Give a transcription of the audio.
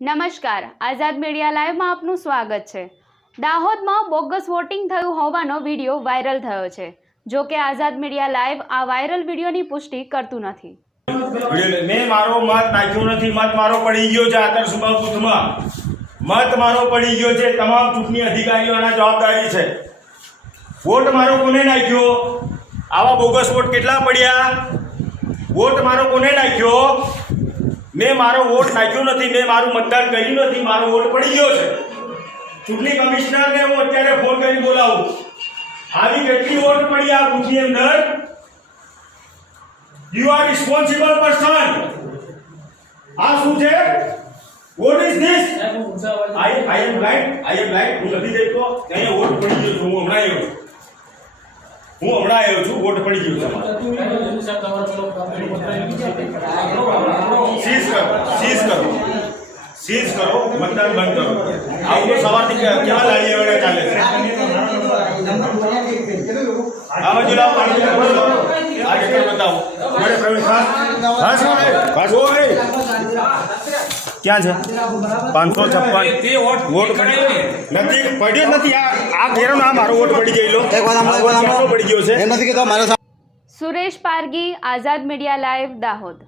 નમસ્કાર, આઝાદ મીડિયા લાઈવમાં આપનું સ્વાગત છે। દાહોદમાં બોગસ વોટિંગ થયું હોવાનો વિડીયો વાયરલ થયો છે। જો કે આઝાદ મીડિયા લાઈવ આ વાયરલ વિડીયોની પુષ્ટિ કરતું નથી। મેં મારો મત નાખ્યો નથી, મત મારો પડી ગયો છે। આદર્શમાં બુથમાં મત મારો પડી ગયો છે। તમામ ચૂંટણી અધિકારીઓના જવાબદારી છે। વોટ મારો કોને નાખ્યો? આવા બોગસ વોટ કેટલા પડ્યા? વોટ મારો કોને નાખ્યો? મેં મારો વોટ નાખ્યો નથી, મેં મારું મતદાન કર્યું નથી, મારો વોટ પડી ગયો છે। ચૂંટણી કમિશનરને હું અત્યારે ફોન કરી બોલાવું। આવી કેટલી વોટ પડી આ બુથની અંદર? You are responsible person. આ શું છે? What is this? I am right હું નથી દેખતો અહીંયા વોટ પડી ગયો છું। હું હમણાં આવ્યો છું, વોટ પડી ગયો છે। સીઝ કરો, મતદાન બંધ કરો। આવું તો સવારથી કેવા લાડી હવે ચાલે છે? આ બાજુ લાવો, પાણી આ જગ્યાએ બતાવો। મારે પ્રવીણ ખાસ ક્યાં છે? 556 વોટ નથી પડ્યો નથી। આ ઘેરો ના મારો વોટ પડી ગયેલો પડી ગયો છે। સુરેશ પારગી, આઝાદ મીડિયા લાઈવ, દાહોદ।